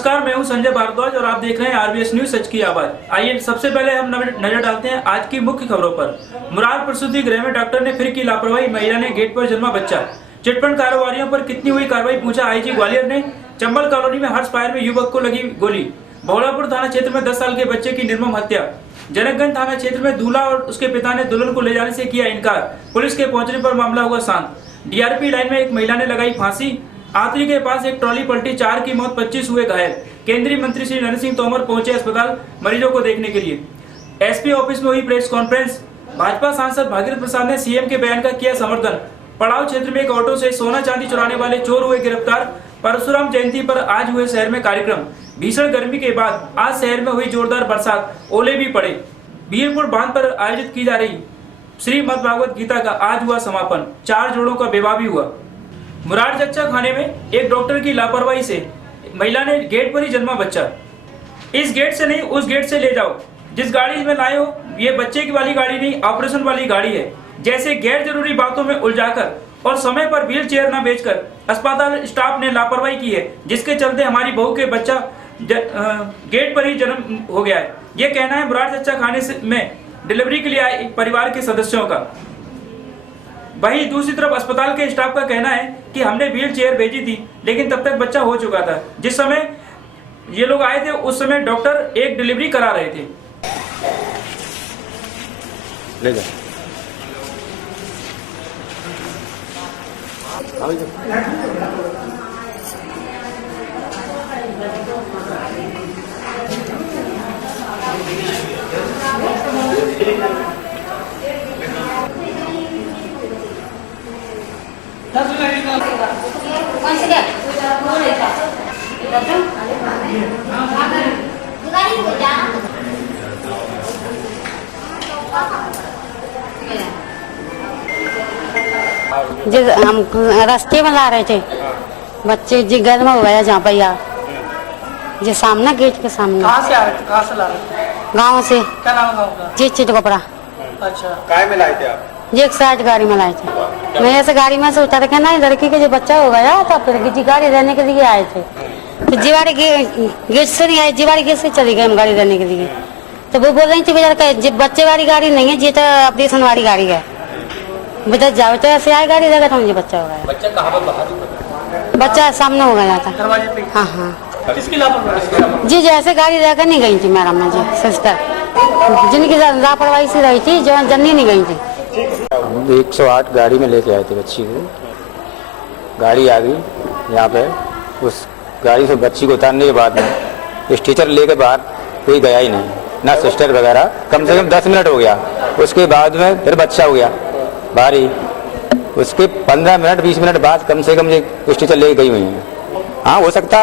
नमस्कार, मैं हूं संजय भारद्वाज और आप देख रहे हैं आरबीएस न्यूज सच की आवाज। आइए सबसे पहले हम नजर डालते हैं आज की मुख्य खबरों पर। मुरार प्रसूति गृह में डॉक्टर ने फिर की लापरवाही, महिला ने गेट पर जन्मा बच्चा। चिटफंड कारोबारियों पर कितनी हुई कार्रवाई, पूछा आईजी ग्वालियर ने। चंबल कॉलोनी में हर्ष फायर में युवक को लगी गोली। भोलापुर थाना क्षेत्र में 10 साल के बच्चे की निर्मम हत्या। जनकगंज थाना क्षेत्र में दूल्हा और उसके पिता ने दुल्हन को ले जाने से किया इनकार। पुलिस के पहुंचने पर मामला हुआ शांत। डीआरपी लाइन में एक महिला ने लगाई फांसी। आतरी के पास एक ट्रॉली पलटी, 4 की मौत, 25 हुए घायल। केंद्रीय मंत्री श्री नरेंद्र सिंह तोमर पहुंचे अस्पताल मरीजों को देखने के लिए। एसपी ऑफिस में हुई प्रेस कॉन्फ्रेंस। भाजपा सांसद भागीरथ प्रसाद ने सीएम के बयान का किया समर्थन। पड़ाव क्षेत्र में एक ऑटो से सोना चांदी चुराने वाले चोर हुए गिरफ्तार। परशुराम जयंती पर आज हुए शहर में कार्यक्रम। भीषण गर्मी के बाद आज शहर में हुई जोरदार बरसात, ओले भी पड़े। बीरपुर बांध पर आयोजित की जा रही श्रीमद् भागवत गीता का आज हुआ समापन। 4 जोड़ों का विवाह भी हुआ। मुरार जच्चा खाने में एक डॉक्टर की लापरवाही से महिला ने गेट पर ही जन्मा बच्चा। इस गेट से नहीं, उस गेट से ले जाओ। जिस गाड़ी में लाए हो ये बच्चे की वाली गाड़ी नहीं, ऑपरेशन वाली गाड़ी है। जैसे गैर जरूरी बातों में उलझाकर और समय पर व्हील चेयर न बेचकर अस्पताल स्टाफ ने लापरवाही की है, जिसके चलते हमारी बहू के बच्चा गेट पर ही जन्म हो गया है। ये कहना है मुरार जच्चा खाने में डिलीवरी के लिए आए परिवार के सदस्यों का। वहीं दूसरी तरफ अस्पताल के स्टाफ का कहना है कि हमने व्हील चेयर भेजी थी, लेकिन तब तक बच्चा हो चुका था। जिस समय ये लोग आए थे उस समय डॉक्टर एक डिलीवरी करा रहे थे। ले जा। जिस हम रास्ते में ला रहे थे, बच्चे जी गर्म हो गया जहाँ पर यार जी सामने गेट के सामने। कहाँ से आ रहे थे, कहाँ से ला रहे थे? गाँव से। क्या नाम गाँव का? जी चिट कपड़ा। अच्छा, काय में लाए थे आप? जी एक साइड गाड़ी में लाए थे। मैं ऐसे गाड़ी में से उतर के ना लड़की के जो बच्चा हो गया था, फिर जी गाड़ी रहने के लिए आए थे। तो जीवाड़ी गेट से नहीं आए, जीवाड़ी गेट से चली गए हम गाड़ी रहने के लिए। तो वो बोल रही थी बेचारा बच्चे वाली गाड़ी नहीं है, ये तो ऑपरेशन वाली गाड़ी है। बेटा जाओ तो ऐसे आए गाड़ी रहेगा तो मुझे बच्चा हो गया। बच्चा कहाँ पर बाहर? बच्चा सामने हो गया था दरवाजे पे। हाँ हाँ। किसकी लापरवाही? जी जैसे गाड़ी रहकर नहीं गई थी मैडम जी सिस्टर, जिनकी लापरवाही से रही थी, जो जन्नी नहीं गई थी। 108 गाड़ी में लेके आए थे बच्ची को। गाड़ी आ गई यहाँ पे, उस गाड़ी से बच्ची को उतारने के बाद में टीचर लेके बाहर कोई गया ही नहीं, ना सिस्टर वगैरह। कम से कम 10 मिनट हो गया। उसके बाद में फिर बच्चा हो गया बाहर ही। उसके 15 मिनट 20 मिनट बाद कम से कम ये टीचर ले गई हुई है। हाँ हो सकता,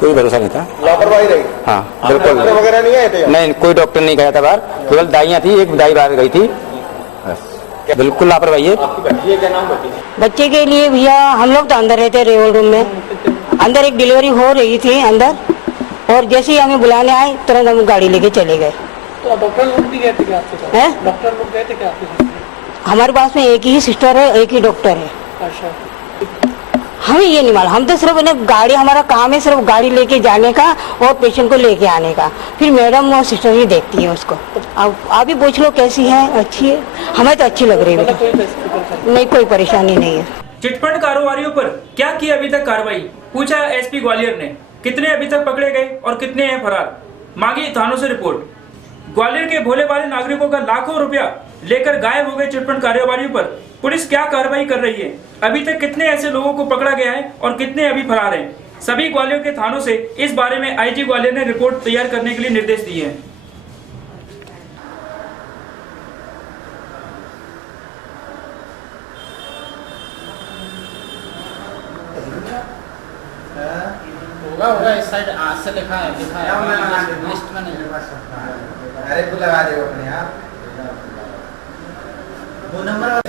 कोई भरोसा नहीं था। लापरवाही रही? हाँ बिल्कुल। डॉक्टर वगैरह नहीं आए थे? नहीं, कोई डॉक्टर नहीं गया था बाहर, केवल दाइयाँ थी, एक दाई बाहर गई थी बस। बिल्कुल लापरवाही है। आपकी बच्ची है, क्या नाम बच्ची? बच्चे के लिए भैया हम लोग तो अंदर रहते रेवल रूम में, अंदर एक डिलीवरी हो रही थी अंदर, और जैसे ही हमें बुलाने आए तुरंत हम गाड़ी लेके चले गए। तो डॉक्टर लोग भी गए थे क्या आपके साथ? डॉक्टर लोग गए थे क्या आपके साथ? हमारे पास में एक ही सिस्टर है, एक ही डॉक्टर है। अच्छा, हमें ये नहीं मालूम, हम तो सिर्फ गाड़ी, हमारा काम है सिर्फ गाड़ी लेके जाने का और पेशेंट को लेके आने का। फिर मैडम और सिस्टर ही देखती है उसको। अब आप भी पूछ लो कैसी है, अच्छी है? हमें तो अच्छी लग रही है। नहीं, कोई परेशानी नहीं है। चिटफंड कारोबारियों पर क्या की अभी तक कार्रवाई, पूछा एसपी ग्वालियर ने। कितने अभी तक पकड़े गए और कितने हैं फरार, मांगी थानों से रिपोर्ट। ग्वालियर के भोले भाले नागरिकों का लाखों रुपया लेकर गायब हो गए चिटफंड कारोबारियों पर पुलिस क्या कार्रवाई कर रही है? अभी तक कितने ऐसे लोगों को पकड़ा गया है और कितने अभी फरार हैं? सभी ग्वालियर के थानों से इस बारे में आईजी ग्वालियर ने रिपोर्ट तैयार करने के लिए निर्देश दिए हैं। होगा इस साइड आज से लिखा है लिस्ट में नहीं। अरे तो लगा दे अपने आप। वो नंबर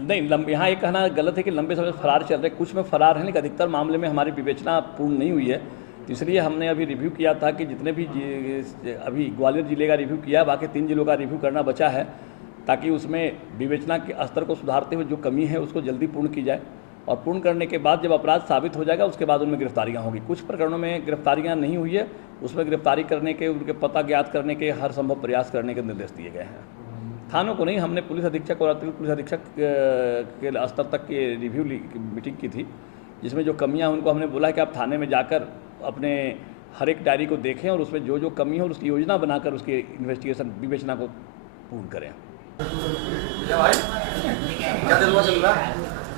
नहीं, यहाँ एक कहना गलत है कि लंबे समय से फरार चल रहे, कुछ में फरार है, लेकिन अधिकतर मामले में हमारी विवेचना पूर्ण नहीं हुई है। तो इसलिए हमने अभी रिव्यू किया था कि जितने भी अभी ग्वालियर जिले का रिव्यू किया, बाकी 3 जिलों का रिव्यू करना बचा है, ताकि उसमें विवेचना के स्तर को सुधारते हुए जो कमी है उसको जल्दी पूर्ण की जाए, और पूर्ण करने के बाद जब अपराध साबित हो जाएगा उसके बाद उनमें गिरफ्तारियां होगी। कुछ प्रकरणों में गिरफ्तारियां नहीं हुई है, उसमें गिरफ्तारी करने के, उनके पता ज्ञात करने के हर संभव प्रयास करने के निर्देश दिए गए हैं। थानों को नहीं, हमने पुलिस अधीक्षक और अतिरिक्त पुलिस अधीक्षक के स्तर तक की रिव्यू मीटिंग की थी, जिसमें जो कमियां उनको हमने बोला कि आप थाने में जाकर अपने हर एक डायरी को देखें और उसमें जो जो कमी हो उसकी योजना बनाकर उसकी इन्वेस्टिगेशन विवेचना को पूर्ण करें।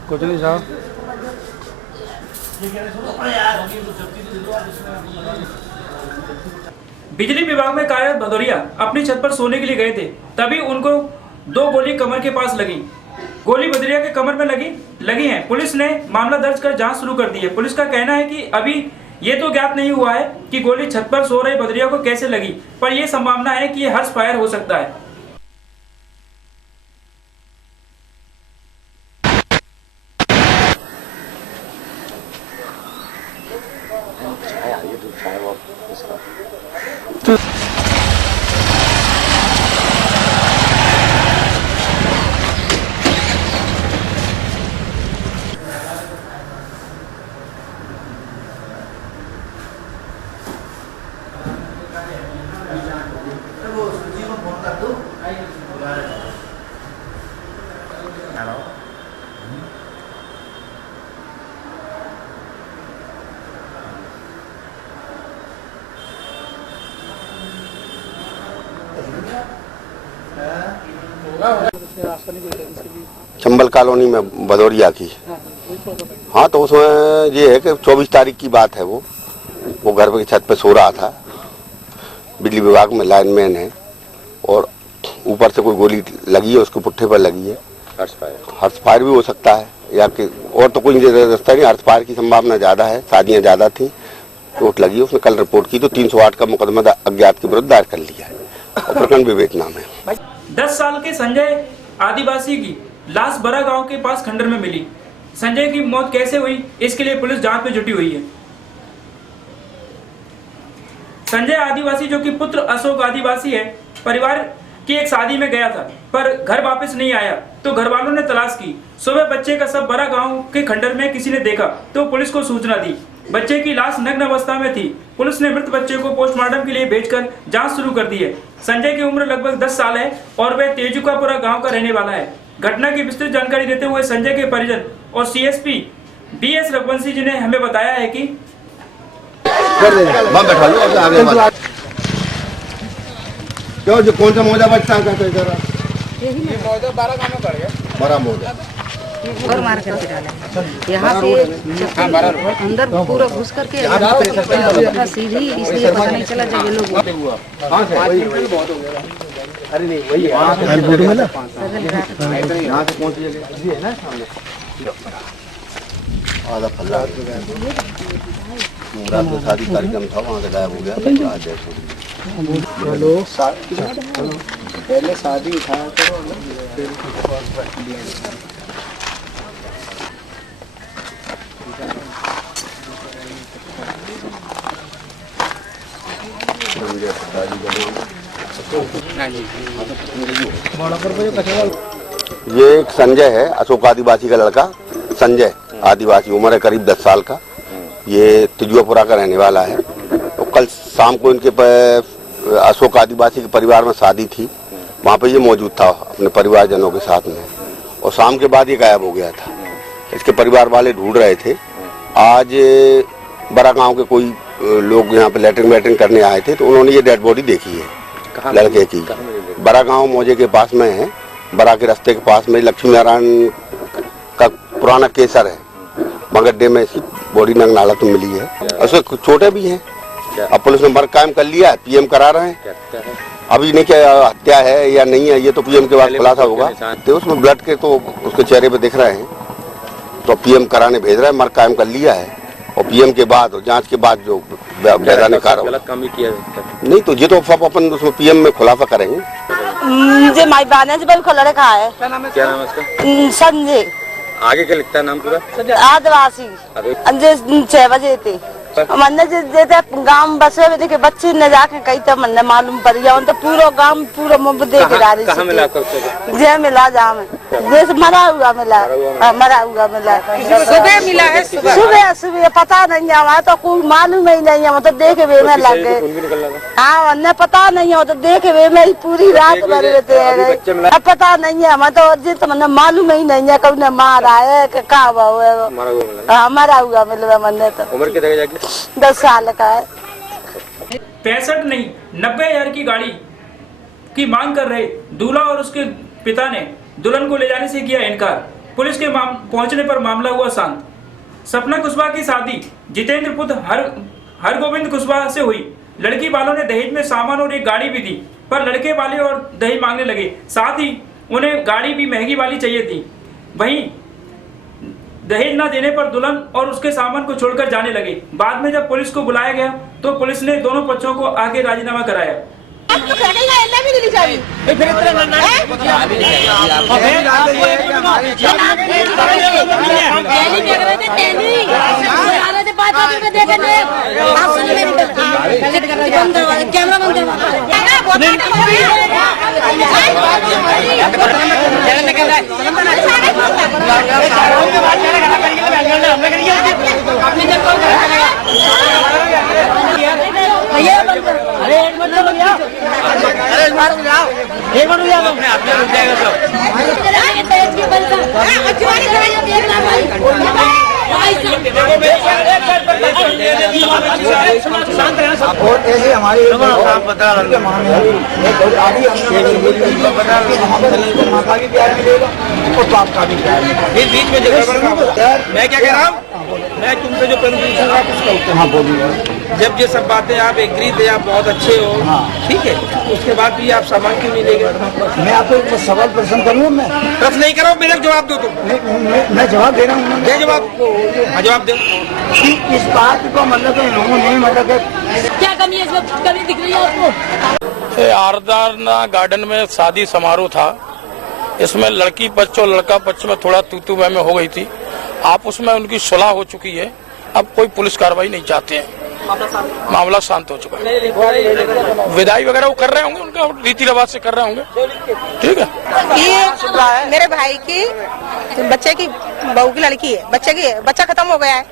कुछ नहीं साहब। बिजली विभाग में कार्यरत भदौरिया अपनी छत पर सोने के लिए गए थे, तभी उनको 2 गोली कमर के पास लगी। गोली भदौरिया के कमर में लगी है। पुलिस ने मामला दर्ज कर जांच शुरू कर दी है। पुलिस का कहना है कि अभी ये तो ज्ञात नहीं हुआ है कि गोली छत पर सो रहे भदौरिया को कैसे लगी, पर यह संभावना है कि यह हर्ष फायर हो सकता है। चंबल कॉलोनी में भदौरिया की। हाँ, तो उसमें ये है कि 24 तारीख की बात है। वो घर की छत पे सो रहा था। बिजली विभाग में लाइनमैन है और ऊपर से कोई गोली लगी है, उसके पुट्ठे पर लगी है। हर्ष फायर भी हो सकता है, या कि और तो कोई रास्ता नहीं। हर्ष फायर की संभावना ज़्यादा है, शादियाँ ज़्यादा थी, चोट लगी है। उसने कल रिपोर्ट की तो 308 का मुकदमा अज्ञात के विरुद्ध दायर कर लिया है और प्रकरण विवेचना में। 10 साल के संजय आदिवासी की लाश बरा गांव के पास खंडर में मिली। संजय की मौत कैसे हुई, इसके लिए पुलिस जांच में जुटी हुई है। संजय आदिवासी, जो कि पुत्र अशोक आदिवासी है, परिवार की एक शादी में गया था, पर घर वापस नहीं आया तो घर वालों ने तलाश की। सुबह बच्चे का शव बरा गांव के खंडर में किसी ने देखा तो पुलिस को सूचना दी। बच्चे की लाश नग्न अवस्था में थी। पुलिस ने मृत बच्चे को पोस्टमार्टम के लिए भेजकर जांच शुरू कर दी है। संजय की उम्र लगभग 10 साल है और वह तेजुकापुरा गांव का रहने वाला है। घटना की विस्तृत जानकारी देते हुए संजय के परिजन और सीएसपी BS रघुवंशी जी ने हमें बताया है कि जो कौन सा मौजा बचता है ये मौजा 12 गाँव में पड़ गया। बड़ा मौजा और मार करके डाला यहाँ से अंदर पूरा घुस करके सीधी, इसलिए पता नहीं चला जब ये लोग। अरे नहीं, वही है यहाँ से कौन सी जगह है ना, आधा पल्ला पूरा तो शादी कार्यक्रम था, वहाँ से गायब हो गया। पहले शादी उठाया करो। ये एक संजय है, अशोक आदिवासी का लड़का संजय आदिवासी, उम्र है करीब 10 साल का। ये तिजुआपुरा का रहने वाला है। तो कल शाम को इनके अशोक आदिवासी के परिवार में शादी थी, वहाँ पे ये मौजूद था अपने परिवारजनों के साथ में, और शाम के बाद ये गायब हो गया था। इसके परिवार वाले ढूंढ रहे थे। आज बड़ा गांव के कोई लोग यहाँ पे लैट्रिन करने आए थे, तो उन्होंने ये डेड बॉडी देखी है लड़के की। बड़ा गांव मौजे के पास में है, बड़ा के रास्ते के पास में लक्ष्मी नारायण का पुराना केसर है, मगड्डे में इसकी बॉडी नग्न हालत में मिली है। उसके छोटे भी हैं। अब पुलिस ने मर्ग कायम कर लिया है, PM करा रहे हैं। अभी नहीं क्या हत्या है या नहीं है, ये तो PM के बाद खुलासा होगा। तो उसमें ब्लड के तो उसके चेहरे पे दिख रहे हैं, तो PM कराने भेज रहा है। मर्ग कायम कर लिया है और PM के बाद जांच के बाद जो वैधानिक कार्रवाई किया नहीं, तो ये तो अपन उसमें PM में खुलासा करेंगे। मुझे माई बाने से बल खोलने का है। क्या नाम है संजय। आगे क्या लिखता है नाम पूरा? आदिवासी। 6 बजे थे। मैंने जैसे गांव बसे में देखे बच्चे न जाके कही तो मैंने मालूम पड़ गया तो पूरा गांव पूरा मुंह देख रहा है। कहाँ मिला जे मिला जाम जैसे मरा हुआ मिला सुबह मिला है सुबह पता नहीं है तो कोई मालूम ही नहीं है तो देखे वे में लग गए। हाँ मैंने पता नहीं है तो देखे वे में पूरी रात भर रहते पता नहीं है मैं तो जिस मैंने मालूम ही नहीं है कभी ने मारा है क्या हुआ है मरा हुआ मिला मैंने तो उम्र कितने जाके 10 साल का है। 65 नहीं 90,000 की गाड़ी की मांग कर रहे दूल्हा और उसके पिता ने दुल्हन को ले जाने से किया इनकार। पुलिस के पहुंचने पर मामला हुआ शांत। सपना कुशवाहा की शादी जितेंद्र पुत्र हरगोविंद कुशवाहा से हुई। लड़की वालों ने दहेज में सामान और एक गाड़ी भी दी, पर लड़के वाले और दहेज मांगने लगे। साथ ही उन्हें गाड़ी भी महंगी वाली चाहिए थी। वहीं दहेज न देने पर दुल्हन और उसके सामान को छोड़कर जाने लगे। बाद में जब पुलिस को बुलाया गया तो पुलिस ने दोनों पक्षों को आगे राजीनामा कराया। और ऐसे हमारे माता की प्यार मिलेगा और बाप का भी प्यार मिलेगा। बीच में मैं क्या कह रहा हूँ, मैं तुमसे जो प्रश्न पूछूंगा उसका उत्तर हाँ बोलिए। जब ये सब बातें आप एग्री थे, आप बहुत अच्छे हो, ठीक है, उसके बाद भी आप सामान क्यों नहीं ले गए? मैं आपको एक सवाल प्रश्न करूँ, मैं प्रश्न नहीं करो, मेरे जवाब दो तुम। मैं जवाब दे रहा हूँ, दे जवाब। हाँ जवाब दो। इस बात को मतलब लोगों ने मतलब क्या कमी है इसमें, कमी दिख रही है आपको? आरदाना गार्डन में शादी समारोह था। इसमें लड़की पक्ष और लड़का पक्ष में थोड़ा तू मैं हो गई थी। आप उसमें उनकी सुलह हो चुकी है। अब कोई पुलिस कार्रवाई नहीं चाहते हैं, मामला शांत हो चुका है। विदाई वगैरह वो कर रहे होंगे, उनका रीति रिवाज से कर रहे होंगे, ठीक है। ये मेरे भाई की बच्चे की बहू की लड़की है, बच्चा खत्म हो गया है।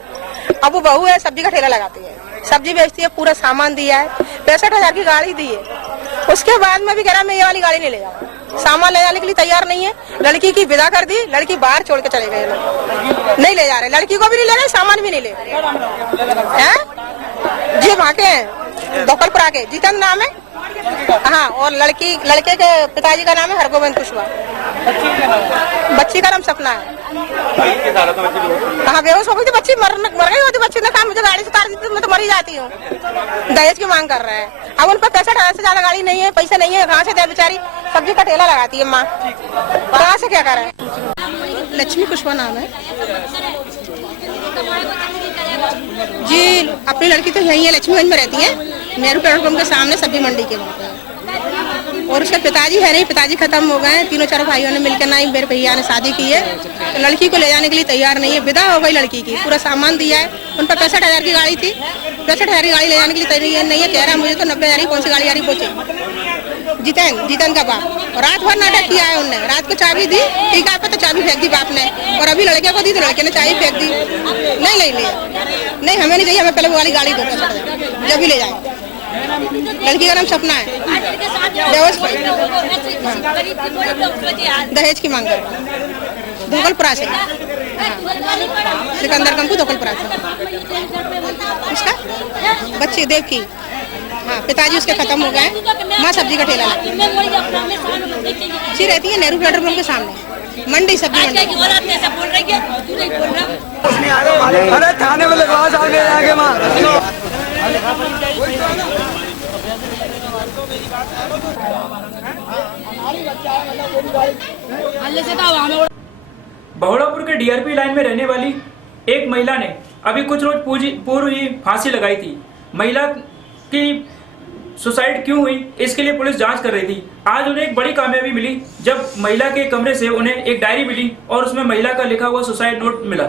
अब वो बहू है, सब्जी का ठेला लगाती है, सब्जी बेचती है, पूरा सामान दिया है, 65,000 की गाड़ी दी है। उसके बाद में भी कह रहा मैं ये वाली गाड़ी नहीं ले जाऊँ, सामान ले जाने के लिए तैयार नहीं है। लड़की की विदा कर दी, लड़की बाहर छोड़ के चले गए, नहीं ले जा रहे, लड़की को भी नहीं ले रहे, सामान भी नहीं ले रहे। जी वहाँ के दोकलपुरा के जीतन नाम है, हाँ, और लड़के के पिताजी का नाम है हरगोविंद कुशवाहा। बच्ची का नाम सपना है। हाँ बेहोश हो गई थी बच्ची, मर गई होती बच्ची ने कहा मुझे गाड़ी से उतार दी, मैं तो मरी जाती हूँ। दहेज की मांग कर रहे हैं। अब उन पर 65,000 से ज्यादा गाड़ी नहीं है, पैसे नहीं है, कहाँ से दे बेचारी, सब्जी का ठेला लगाती है माँ, कहाँ से क्या करे। लक्ष्मी कुशवाहा नाम है जी। अपनी लड़की तो यही है, लक्ष्मीगंज में रहती है, नेहरू पेट्रोल पंप के सामने सब्जी मंडी के वहाँ पे। और उसके पिताजी है नहीं, पिताजी खत्म हो गए। तीनों चारों भाइयों ने मिलकर ना मेरे भैया ने शादी की है, तो लड़की को ले जाने के लिए तैयार नहीं है। विदा हो गई लड़की की, पूरा सामान दिया है। उन पर 65,000 की गाड़ी थी, 65,000 की गाड़ी ले जाने के लिए तैयार नहीं है। कह रहा मुझे तो 90,000 की कौन सी गाड़ी आ रही पहुंचे। जीतन का बाप रात भर नाटक किया है उनने। रात को चाबी दी, ठीक है, तो चाबी फेंक दी बाप ने, और अभी लड़के को दी तो लड़के ने चाबी फेंक दी। नहीं हमें नहीं चाहिए, हमें पहले वो वाली गाड़ी दो, जब भी ले जाए। लड़की का नाम सपना है, दहेज की मांग कर धोकलपुरा से, सिकंदर कंपू धोकलपुरा से। उसका बच्ची देव की, हाँ, पिताजी उसके खत्म हो गए। माँ सब्जी का ठेला जी रहती है नेहरू पेट्रोल पंप के सामने, मंडी सब्जी मंडी। अरे थाने में लगवा सामने आगे माँ। बहुड़ापुर के डीआरपी लाइन में रहने वाली एक महिला ने अभी कुछ रोज पूर्व ही फांसी लगाई थी। महिला की सुसाइड क्यों हुई, इसके लिए पुलिस जांच कर रही थी। आज उन्हें एक बड़ी कामयाबी मिली जब महिला के कमरे से उन्हें एक डायरी मिली और उसमें महिला का लिखा हुआ सुसाइड नोट मिला।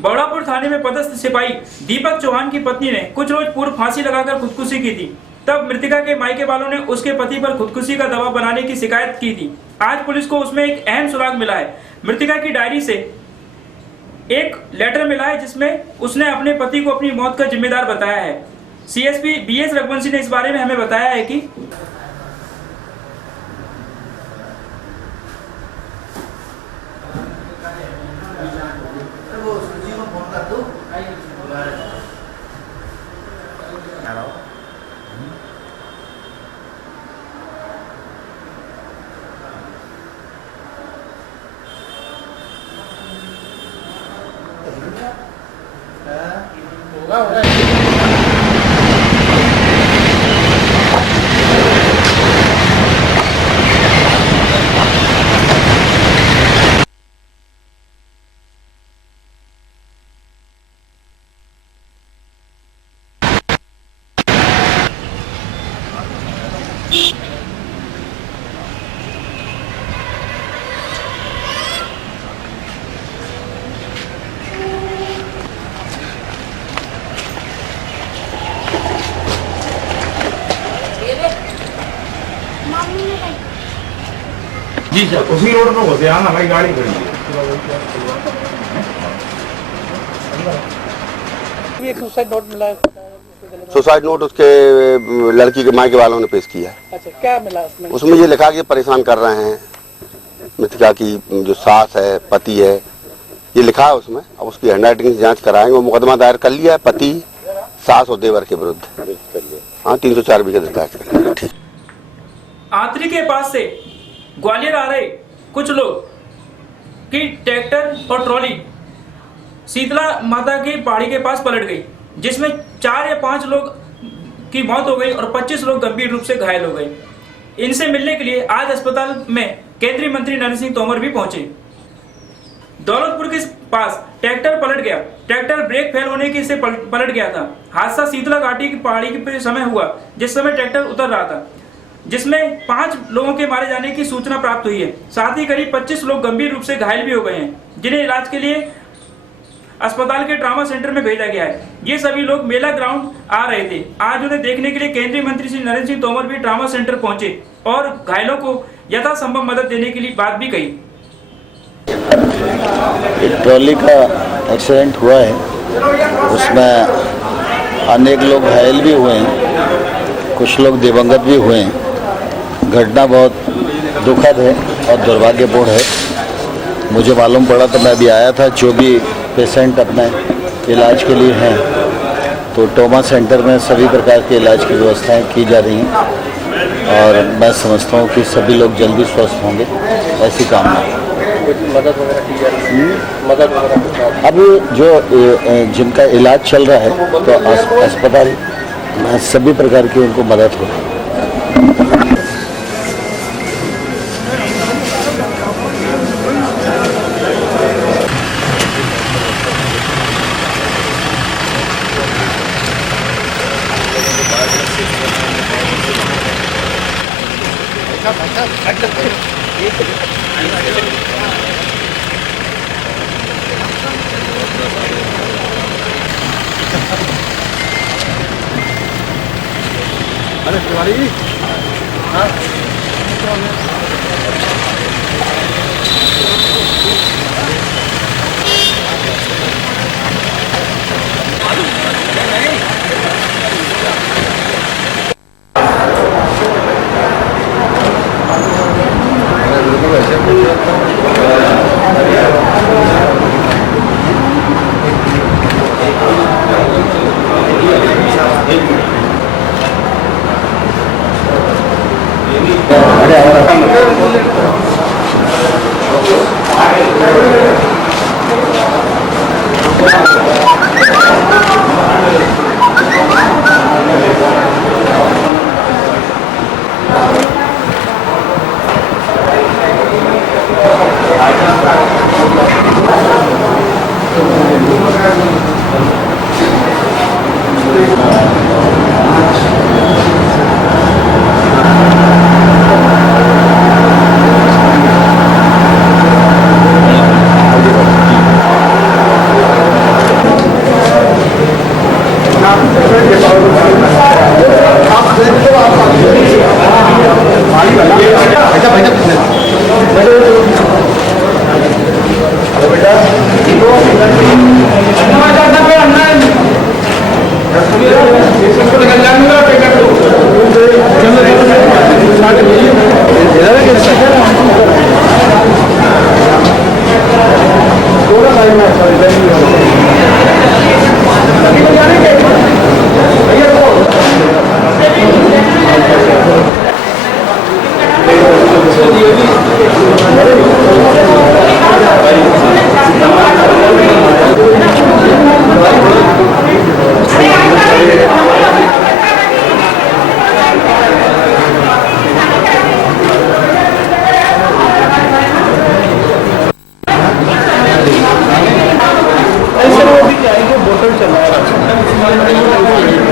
बौड़ापुर थाने में पदस्थ सिपाही दीपक चौहान की पत्नी ने कुछ रोज पूर्व फांसी लगाकर खुदकुशी की थी। तब मृतका के मायके वालों ने उसके पति पर खुदकुशी का दबाव बनाने की शिकायत की थी। आज पुलिस को उसमें एक अहम सुराग मिला है। मृतका की डायरी से एक लेटर मिला है जिसमें उसने अपने पति को अपनी मौत का जिम्मेदार बताया है। सीएसपी बीएस रघुवंशी ने इस बारे में हमें बताया है कि जी सर, उसी रोड पर घुसे आना, हमारी गाड़ी खड़ी है। एक सुसाइड नोट मिला है। सुसाइड नोट उसके लड़की के मायके वालों ने पेश किया है। अच्छा, क्या मिला उसमें? उसमें ये लिखा कि परेशान कर रहे हैं, मृतका की जो सास है, पति है, ये लिखा है उसमें। अब उसकी हैंडराइटिंग से जांच कराएंगे। वो मुकदमा दायर कर लिया है पति, सास और देवर के विरुद्ध। हाँ, 304 भी दर्ज कर लिया। आंतरी के पास से ग्वालियर आ रहे कुछ लोग की ट्रैक्टर और ट्रॉली शीतला माता की पहाड़ी के पास पलट गई, जिसमें 4 या 5 लोग की मौत हो गई और 25 लोग गंभीर रूप से घायल हो गए। इनसे मिलने के लिए आज अस्पताल में केंद्रीय मंत्री नरेंद्र सिंह तोमर भी पहुंचे। दौलतपुर के पास ट्रैक्टर पलट गया। ट्रैक्टर ब्रेक फेल होने की से पलट गया था। हादसा शीतला घाटी की पहाड़ी के समय हुआ, जिस समय ट्रैक्टर उतर रहा था, जिसमें 5 लोगों के मारे जाने की सूचना प्राप्त हुई है। साथ ही करीब 25 लोग गंभीर रूप से घायल भी हो गए हैं, जिन्हें इलाज के लिए अस्पताल के ट्रॉमा सेंटर में भेजा गया है। ये सभी लोग मेला ग्राउंड आ रहे थे। आज उन्हें देखने के लिए केंद्रीय मंत्री श्री नरेंद्र सिंह तोमर भी ट्रॉमा सेंटर पहुंचे और घायलों को यथासंभव मदद देने के लिए बात भी कही। एक ट्रॉली का एक्सीडेंट हुआ है, उसमें अनेक लोग घायल भी हुए हैं, कुछ लोग दिवंगत भी हुए हैं। घटना बहुत दुखद है और दुर्भाग्यपूर्ण है। मुझे मालूम पड़ा तो मैं भी आया था। जो भी पेशेंट अपने इलाज के लिए हैं, तो ट्रॉमा सेंटर में सभी प्रकार के इलाज की व्यवस्थाएं की जा रही हैं और मैं समझता हूं कि सभी लोग जल्दी स्वस्थ होंगे, ऐसी कामना। मदद वगैरह की जा रही है? मदद वगैरह अभी जो जिनका इलाज चल रहा है, तो अस्पताल में सभी प्रकार की उनको मदद हो। अरे तिवारी जी, हाँ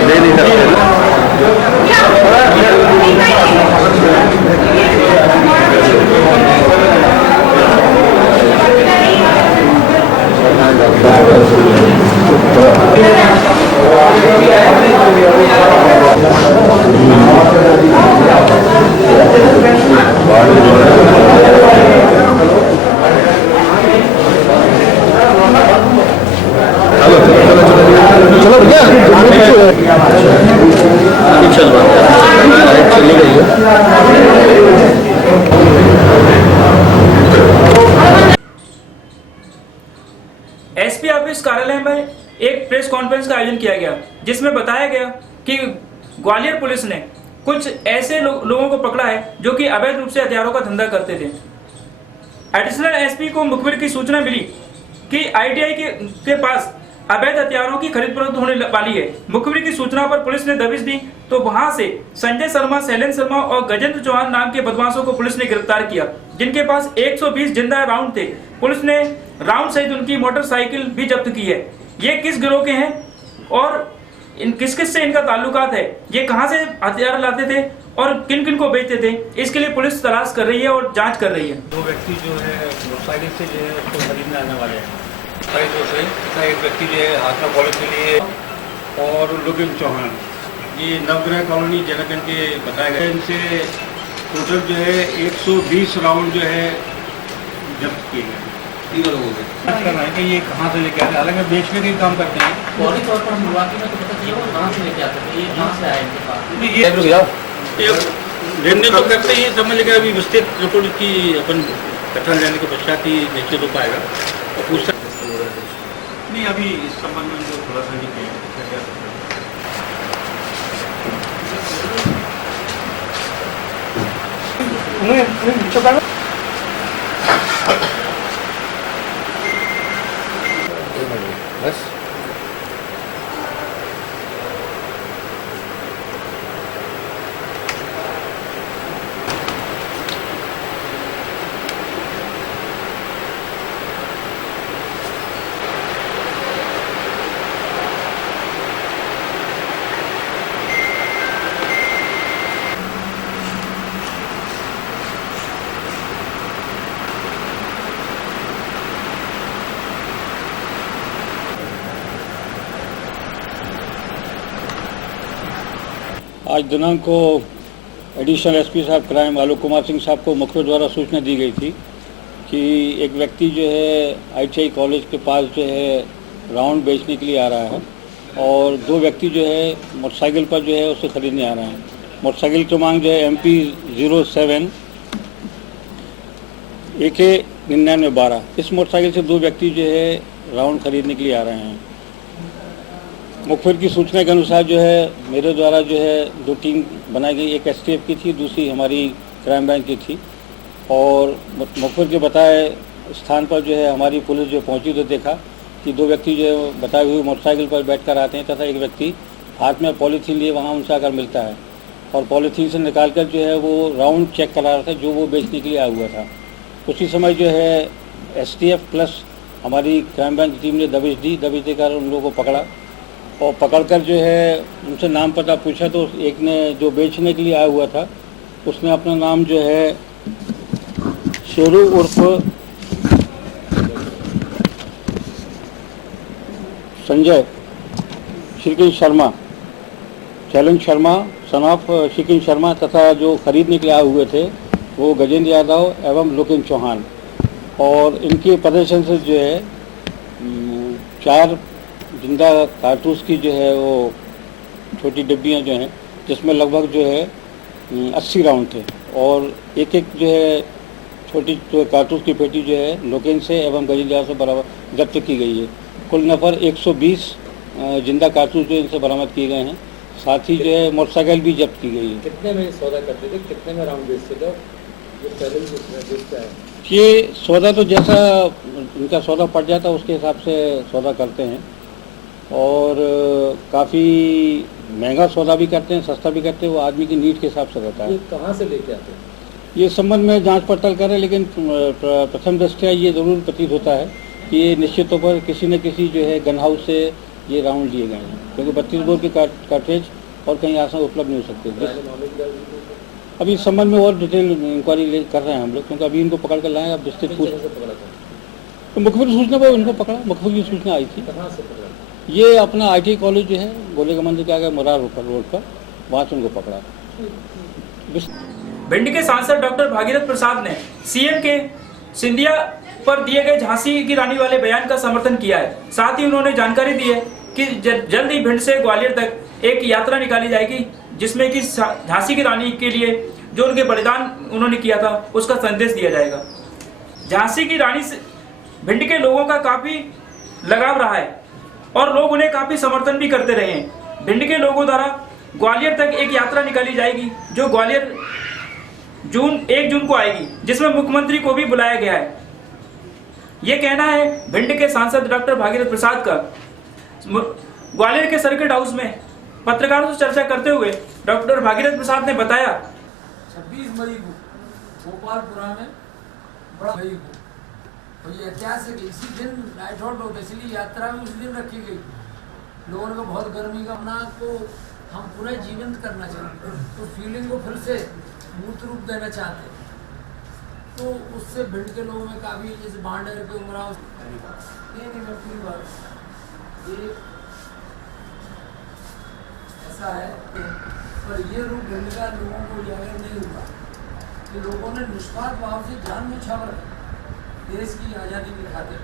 दे नहीं सकते। चलो भैया चली गई एसपी ऑफिस कार्यालय में एक प्रेस कॉन्फ्रेंस का आयोजन किया गया, जिसमें बताया गया कि ग्वालियर पुलिस ने कुछ ऐसे लोगों को पकड़ा है जो कि अवैध रूप से हथियारों का धंधा करते थे। एडिशनल एसपी को मुखबिर की सूचना मिली कि आईटीआई के पास अवैध हथियारों की खरीद फरोख्त होने वाली है। मुखबिर की सूचना पर पुलिस ने दबिश दी तो वहां से संजय शर्मा, शैलेंद्र शर्मा और गजेंद्र चौहान नाम के बदमाशों को पुलिस ने गिरफ्तार किया, जिनके पास 120 जिंदा राउंड थे। पुलिस ने राउंड सहित उनकी मोटरसाइकिल भी जब्त की है। ये किस गिरोह के हैं और किस किस से इनका ताल्लुकात है, ये कहां से हथियार लाते थे और किन किन को बेचते थे, इसके लिए पुलिस तलाश कर रही है और जांच कर रही है। 2 व्यक्ति जो है मोटरसाइकिल से जो है उसको खरीदने आने वाले हैं। एक व्यक्ति जो है हाथ में पॉलिथीन लिए और लुकिन चौहान, ये नवग्रह कॉलोनी जनागंज के बताया गया। इनसे टोटल जो है 120 राउंड जो है जब्त किए गए। कर रहे हैं कि ये कहाँ से लेके आते हैं, हालांकि बेचने का काम करते हैं। फौरी तौर पर शुरुआती में तो पता चला वो कहाँ से लेके आते थे, ये कहाँ से आए इनके पास? ये लेने तो करते ही समझ लेकर अभी विस्तृत रिपोर्ट की अपन कथन लेने के पश्चात ही निश्चित हो पाएगा और पूछ नहीं, अभी इस संबंध में जो थोड़ा सा नहीं किया। बस आज दिनांक को एडिशनल एसपी साहब क्राइम आलोक कुमार सिंह साहब को मुखबिर द्वारा सूचना दी गई थी कि एक व्यक्ति जो है आईटीआई कॉलेज के पास जो है राउंड बेचने के लिए आ रहा है और 2 व्यक्ति जो है मोटरसाइकिल पर जो है उसे खरीदने आ रहे हैं। मोटरसाइकिल की मांग जो है MP 07 AK9912। इस मोटरसाइकिल से 2 व्यक्ति जो है राउंड खरीदने के लिए आ रहे हैं। मुखबिर की सूचना के अनुसार जो है मेरे द्वारा जो है 2 टीम बनाई गई, एक STF की थी, दूसरी हमारी क्राइम ब्रांच की थी। और मुखबिर के बताए स्थान पर जो है हमारी पुलिस जो पहुंची तो देखा कि 2 व्यक्ति जो है बताए हुए मोटरसाइकिल पर बैठकर आते हैं तथा एक व्यक्ति हाथ में पॉलीथीन लिए वहाँ उनसे आकर मिलता है और पॉलीथीन से निकाल कर जो है वो राउंड चेक करा रहा था जो वो बेचने के लिए आया हुआ था। उसी समय जो है STF प्लस हमारी क्राइम ब्रांच टीम ने दबिश देकर उन लोगों को पकड़ा और पकड़कर जो है उनसे नाम पता पूछा तो एक ने जो बेचने के लिए आया हुआ था उसने अपना नाम जो है शेरू उर्फ संजय शिकिन शर्मा, शैलेंद्र शर्मा सन ऑफ शिकिन शर्मा तथा जो खरीदने के लिए आए हुए थे वो गजेंद्र यादव एवं लुकिन चौहान। और इनके पोजीशन से जो है 4 जिंदा कारतूस की जो है वो छोटी डिब्बियाँ जो हैं जिसमें लगभग जो है 80 राउंड थे और एक जो है छोटी जो कारतूस की पेटी जो है लोकेन से एवं गजेंद्र से बराबर जब्त की गई है। कुल नफर 120 जिंदा कारतूस जो इनसे बरामद किए गए हैं। साथ ही जो है मोटरसाइकिल भी जब्त की गई है। कितने में सौदा करते थे, कितने में राउंड बेचते थे? जो पहले बेचता है ये सौदा तो जैसा इनका सौदा पड़ जाता है उसके हिसाब से सौदा करते हैं और काफ़ी महंगा सौदा भी करते हैं, सस्ता भी करते हैं, वो आदमी की नीड के हिसाब से रहता है। ये कहाँ से लेके आते हैं? ये संबंध में जांच पड़ताल करें, लेकिन प्रथम दृष्टया ये ज़रूर प्रतीत होता है कि ये निश्चित तौर पर किसी न किसी जो है गन हाउस से ये राउंड लिए गए हैं, क्योंकि 32 बोर की कार्ट्रिज और कहीं आसान उपलब्ध नहीं हो सकते। अभी इस संबंध में और डिटेल इंक्वायरी कर रहे हैं हम लोग, क्योंकि अभी इनको पकड़ कर लाए। अब डिस्ट्रिक्ट पूछ तो मुखबिर सूचना पर इनको पकड़ा, मुखबिर की सूचना आई थी। ये अपना ITI कॉलेज जो है गोले का मंदिर के आगे मुरार रोड पर, वहाँ से उनको पकड़ा। भिंड के सांसद डॉक्टर भागीरथ प्रसाद ने CM के सिंधिया पर दिए गए झांसी की रानी वाले बयान का समर्थन किया है। साथ ही उन्होंने जानकारी दी है कि जल्द ही भिंड से ग्वालियर तक एक यात्रा निकाली जाएगी, जिसमें कि झांसी की रानी के लिए जो उनके बलिदान उन्होंने किया था उसका संदेश दिया जाएगा। झांसी की रानी से भिंड के लोगों का काफी लगाव रहा है और लोग उन्हें काफी समर्थन भी करते रहे हैं। भिंड के लोगों द्वारा ग्वालियर तक एक यात्रा निकाली जाएगी, जो ग्वालियर 1 जून को आएगी, जिसमें मुख्यमंत्री को भी बुलाया गया है। ये कहना है भिंड के सांसद डॉक्टर भागीरथ प्रसाद का। ग्वालियर के सर्किट हाउस में पत्रकारों से चर्चा करते हुए डॉक्टर भागीरथ प्रसाद ने बताया 26 मई को गोपालपुरा में बड़ा मई को, और ये ऐतिहासिक इसी दिन नाइट आउट होता, इसलिए यात्रा भी उस दिन रखी गई। लोगों को बहुत गर्मी का अपना को हम पुनः जीवंत करना चाहते हैं, तो फीलिंग को फिर से मूर्त रूप देना चाहते हैं। तो उससे भिंड के लोगों में काफ़ी जैसे बांडेर के उमराव नहीं मैं पूरी बात ये ऐसा है, पर ये रूप भिंड का लोगों को उजागर नहीं हुआ कि लोगों ने निष्पात भाव से जान न्यौछावर देश की आज़ादी की खातिर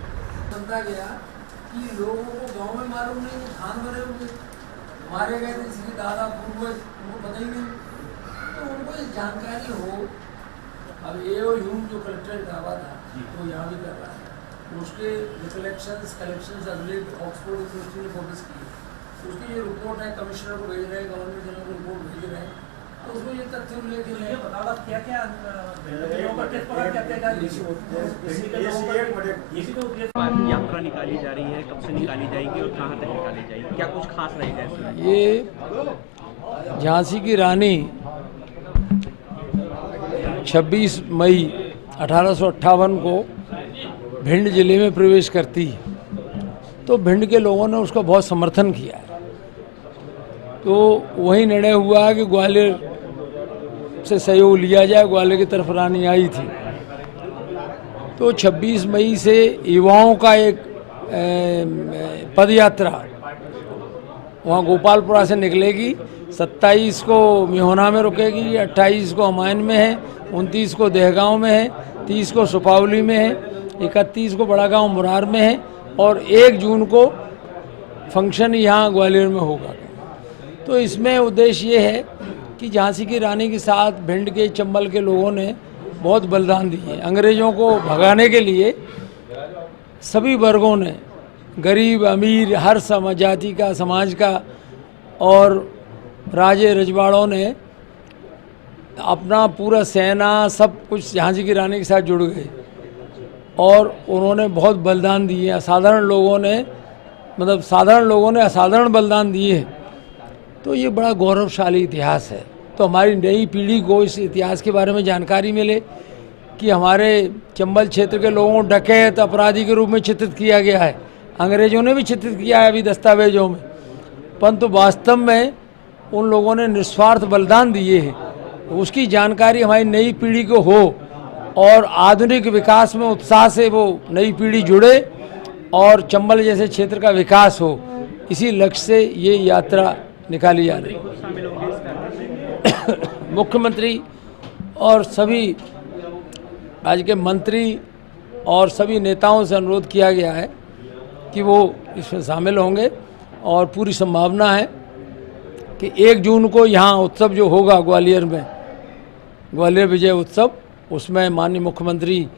बनता गया कि लोगों को गांव में मालूम नहीं कि धान बने हुए मारे गए थे, इसलिए दादा पूर्वज उनको पता ही नहीं, तो उनको ये जानकारी हो। अब AO ह्यूम जो कलेक्टर दावा था वो यहाँ भी कर रहा है, उसके कलेक्शंस अगले ऑक्सफोर्ड यूनिवर्सिटी ने फोकस किए, उसकी जो रिपोर्ट है कमिश्नर को भेज रहे हैं, गवर्नर जनरल को रिपोर्ट भेज रहे हैं, तो उसमें ये तथ्य उल्लेख है। क्या क्या यात्रा निकाली जा रही है, कब से निकाली जाएगी और कहाँ तक निकाली जाएगी, क्या कुछ खास रहेगा इसमें? ये झांसी की रानी 26 मई 1858 को भिंड जिले में प्रवेश करती है, तो भिंड के लोगों ने उसका बहुत समर्थन किया है। तो वही निर्णय हुआ कि ग्वालियर से सहयोग लिया जाए। ग्वालियर की तरफ रानी आई थी, तो 26 मई से युवाओं का एक पद यात्रा वहाँ गोपालपुरा से निकलेगी। 27 को मिहोना में रुकेगी, 28 को हमायन में है, 29 को देहगांव में है, 30 को सुपावली में है, 31 को बड़ा गांव मुरार में है और 1 जून को फंक्शन यहाँ ग्वालियर में होगा। तो इसमें उद्देश्य ये है कि झांसी की रानी के साथ भिंड के चंबल के लोगों ने बहुत बलिदान दिए। अंग्रेज़ों को भगाने के लिए सभी वर्गों ने, गरीब अमीर हर जाति का, समाज का और राजे रजवाड़ों ने अपना पूरा सेना सब कुछ झांसी की रानी के साथ जुड़ गए और उन्होंने बहुत बलिदान दिए। असाधारण लोगों ने, मतलब साधारण लोगों ने असाधारण बलिदान दिए। तो ये बड़ा गौरवशाली इतिहास है। तो हमारी नई पीढ़ी को इस इतिहास के बारे में जानकारी मिले कि हमारे चंबल क्षेत्र के लोगों को डकैत अपराधी के रूप में चित्रित किया गया है। अंग्रेज़ों ने भी चित्रित किया है अभी दस्तावेजों में, परंतु वास्तव में उन लोगों ने निस्वार्थ बलिदान दिए हैं। उसकी जानकारी हमारी नई पीढ़ी को हो और आधुनिक विकास में उत्साह से वो नई पीढ़ी जुड़े और चंबल जैसे क्षेत्र का विकास हो, इसी लक्ष्य से ये यात्रा निकाली जा रही है। मुख्यमंत्री और सभी राज्य के मंत्री और सभी नेताओं से अनुरोध किया गया है कि वो इसमें शामिल होंगे और पूरी संभावना है कि 1 जून को यहाँ उत्सव जो होगा ग्वालियर में, ग्वालियर विजय उत्सव, उसमें माननीय मुख्यमंत्री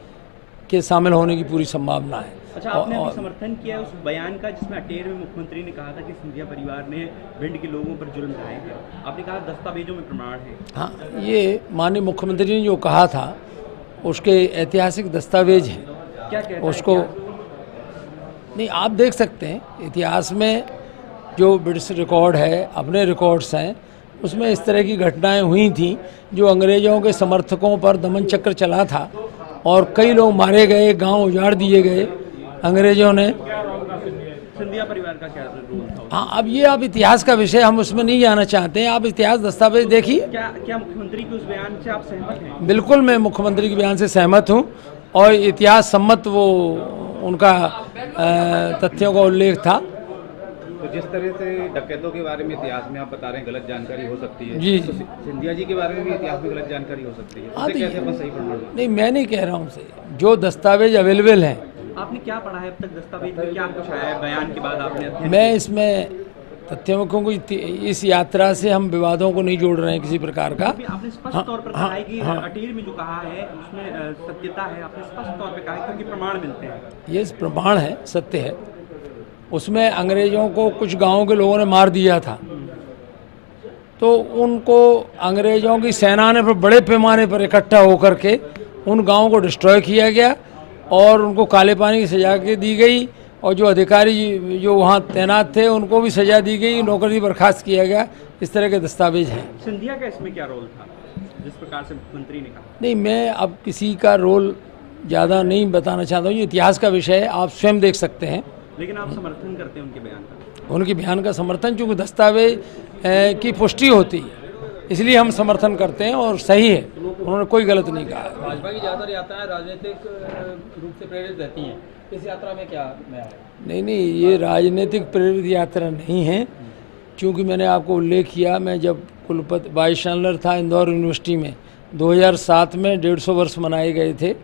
के शामिल होने की पूरी संभावना है। अच्छा, आपने अभी समर्थन किया उस बयान का जिसमें अटेर में मुख्यमंत्री ने कहा था कि सिंधिया परिवार ने भिंड के लोगों पर जुल्म ढाए हैं। आपने कहा दस्तावेजों में प्रमाण है। हाँ, ये माननीय मुख्यमंत्री ने जो कहा था उसके ऐतिहासिक दस्तावेज हैं। क्या कहता उसको है नहीं, आप देख सकते हैं इतिहास में जो ब्रिटिश रिकॉर्ड है, अपने रिकॉर्ड्स हैं, उसमें इस तरह की घटनाएं हुई थी जो अंग्रेज़ों के समर्थकों पर दमन चक्र चला था और कई लोग मारे गए, गांव उजाड़ दिए गए अंग्रेज़ों ने। सिंधिया परिवार का क्या रोल था? हाँ, अब ये आप इतिहास का विषय, हम उसमें नहीं जाना चाहते हैं। आप इतिहास दस्तावेज देखिए। क्या मुख्यमंत्री के उस बयान से आप सहमत हैं? बिल्कुल, मैं मुख्यमंत्री के बयान से सहमत हूँ और इतिहास सम्मत वो उनका तथ्यों का उल्लेख था। तो जिस तरह से डकैतों के बारे में इतिहास में आप बता रहे हैं गलत जानकारी हो सकती है, जी, तो सिंधिया जी के बारे में भी इतिहास में गलत जानकारी हो सकती है, हाँ, उसे कैसे अपन सही प्रमाण? नहीं, मैं नहीं कह रहा हूँ से, जो दस्तावेज अवेलेबल हैं। आपने क्या पढ़ा है अब तक दस्तावेज में, क्या कुछ आया है बयान के बाद आपने अध्ययन मैं इसमें तथ्यों को इस यात्रा से हम विवादों को नहीं जोड़ रहे हैं किसी प्रकार का। आपने स्पष्ट तौर पर कहा है कि अटेर में जो कहा है उसमें सत्यता है, आपने स्पष्ट तौर पर कहा है क्योंकि प्रमाण मिलते हैं। ये प्रमाण है, सत्य है। उसमें अंग्रेजों को कुछ गांवों के लोगों ने मार दिया था, तो उनको अंग्रेजों की सेना ने बड़े पैमाने पर इकट्ठा होकर के उन गांवों को डिस्ट्रॉय किया गया और उनको काले पानी की सजा के दी गई, और जो अधिकारी जो वहाँ तैनात थे उनको भी सजा दी गई, नौकरी बर्खास्त किया गया। इस तरह के दस्तावेज हैं। सिंधिया का इसमें क्या रोल था, जिस प्रकार से मुख्यमंत्री ने कहा? नहीं, मैं अब किसी का रोल ज़्यादा नहीं बताना चाहता हूँ। ये इतिहास का विषय है, आप स्वयं देख सकते हैं। लेकिन आप समर्थन करते हैं उनके बयान का? उनके बयान का समर्थन, चूँकि दस्तावेज की पुष्टि होती है, इसलिए हम समर्थन करते हैं और सही है, उन्होंने कोई गलत नहीं कहा। भाजपा की ज़्यादातर यात्राएं राजनीतिक रूप से प्रेरित रहती हैं, इस यात्रा में क्या नया है? नहीं, ये राजनीतिक प्रेरित यात्रा नहीं है। चूँकि मैंने आपको उल्लेख किया, मैं जब कुलपति वाइस चांसलर था इंदौर यूनिवर्सिटी में 2007 में 150 वर्ष मनाए गए थे,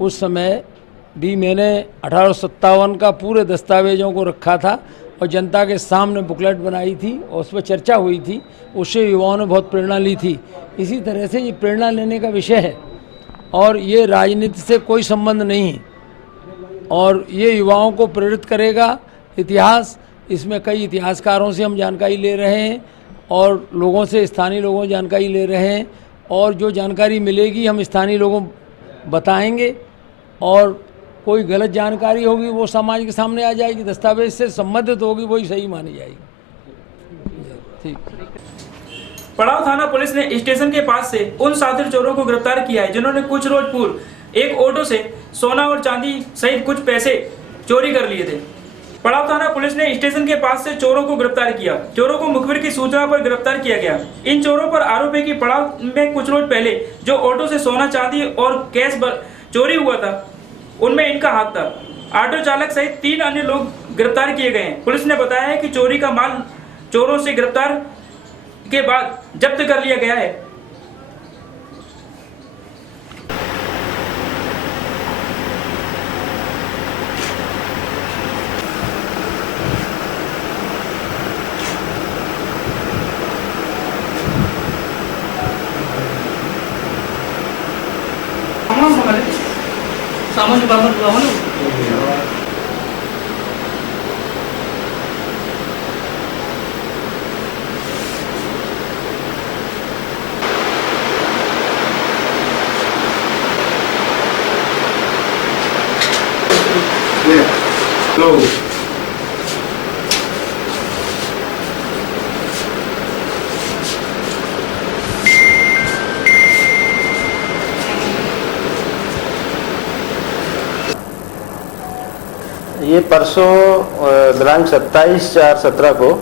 उस समय भी मैंने 1857 का पूरे दस्तावेजों को रखा था और जनता के सामने बुकलेट बनाई थी और उस पर चर्चा हुई थी। उससे युवाओं ने बहुत प्रेरणा ली थी। इसी तरह से ये प्रेरणा लेने का विषय है और ये राजनीति से कोई संबंध नहीं है और ये युवाओं को प्रेरित करेगा। इतिहास, इसमें कई इतिहासकारों से हम जानकारी ले रहे हैं और लोगों से, स्थानीय लोगों से जानकारी ले रहे हैं, और जो जानकारी मिलेगी हम स्थानीय लोगों बताएंगे और कोई गलत जानकारी होगी वो समाज के सामने आ जाएगी, दस्तावेज से संबंधित होगी वही सही मानी जाएगी। ठीक। पड़ाव थाना पुलिस ने स्टेशन के पास से उन शातिर चोरों को गिरफ्तार किया है जिन्होंने कुछ रोज पूर्व एक ऑटो से सोना और चांदी सहित कुछ पैसे चोरी कर लिए थे। पड़ाव थाना पुलिस ने स्टेशन के पास से चोरों को गिरफ्तार किया। चोरों को मुखबिर की सूचना पर गिरफ्तार किया गया। इन चोरों पर आरोप है कि पड़ाव में कुछ रोज पहले जो ऑटो से सोना चांदी और कैश चोरी हुआ था उनमें इनका हाथ था। ऑटो चालक सहित 3 अन्य लोग गिरफ्तार किए गए हैं। पुलिस ने बताया है कि चोरी का माल चोरों से गिरफ्तार के बाद जब्त कर लिया गया है। सामान बाहर हुआ ना ये परसों दिनांक 27/4/17 को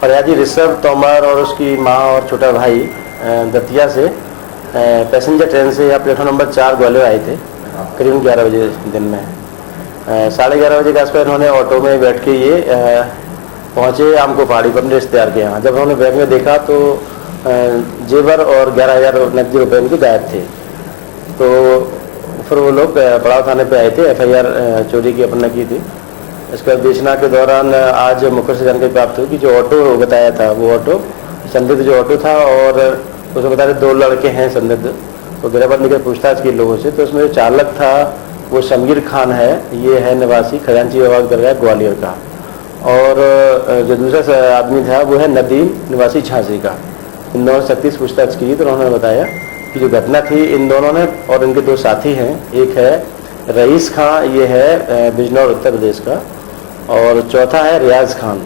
फरियादी ऋषभ तोमर और उसकी मां और छोटा भाई दतिया से पैसेंजर ट्रेन से या प्लेटफॉर्म नंबर 4 ग्वालियर आए थे करीब 11 बजे दिन में। 11:30 बजे के आसपास इन्होंने ऑटो में बैठ के ये पहुँचे आमको पहाड़ी पर अपने रिश्तेदार के यहाँ। जब उन्होंने बैग में देखा तो जेवर और 11,000 नकदी रुपये उनके गायब थे। तो फिर वो लोग पड़ाव थाने पे आए थे, FIR चोरी की अपने की थी। इसके बाद बेचना के दौरान आज मुखर से जानकारी प्राप्त हुई कि जो ऑटो बताया था वो ऑटो संदिग्ध जो ऑटो था और उसमें बता रहे 2 लड़के हैं संदिग्ध। तो गिरफ्तार लेकर पूछताछ की लोगों से, तो उसमें जो चालक था वो शमगीर खान है, ये है निवासी खजांची विभाग दरगाह ग्वालियर का, और जो दूसरा आदमी था वो है नदीम निवासी झांसी का। इन दोनों से 36 पूछताछ की तो उन्होंने बताया कि जो घटना थी इन दोनों ने और इनके 2 साथी हैं, एक है रईस खान, ये है बिजनौर उत्तर प्रदेश का, और चौथा है रियाज खान,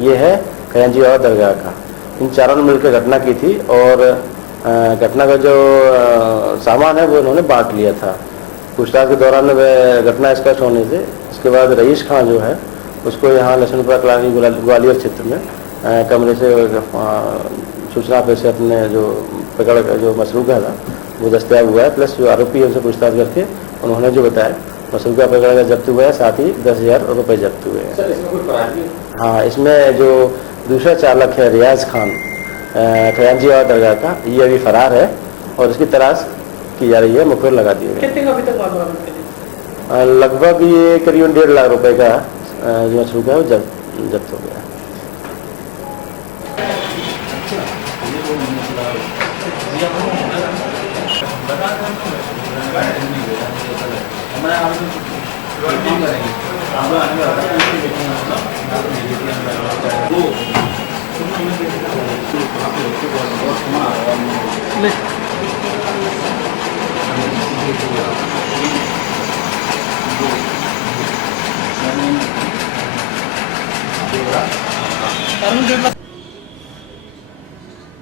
ये है खजांची विभाग दरगाह का। इन चारों ने मिलकर घटना की थी और घटना का जो सामान है वो इन्होंने बांट लिया था। पूछताछ के दौरान वह घटना स्पष्ट होने से इसके बाद रईस खान जो है उसको यहाँ लक्ष्मणपुरा कॉलोनी ग्वालियर क्षेत्र में कमरे से सूचना पे से अपने जो पकड़ का जो मसरूका था वो दस्तयाब हुआ है, प्लस जो आरोपी है उनसे पूछताछ करके उन्होंने जो बताया मसरूका पकड़ का जब्त हुआ है, साथ ही 10,000 रुपये जब्त हुए हैं। हाँ, इसमें जो दूसरा चालक है रियाज खान खजानजीवाला दरगाह का, ये अभी फरार है और इसकी तलाश की जा रही है, मुखबिर लगा दिए गए। कितने का अभी तक माल लगभग ये करीबन 1.5 लाख रुपए का जो मसरूका है वो जब्त हो गया।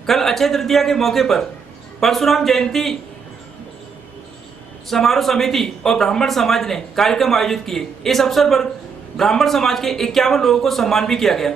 कल अक्षय तृतीया के मौके पर परशुराम जयंती समारोह समिति और ब्राह्मण समाज ने कार्यक्रम आयोजित किए। इस अवसर पर ब्राह्मण समाज के 51 लोगों को सम्मान भी किया गया।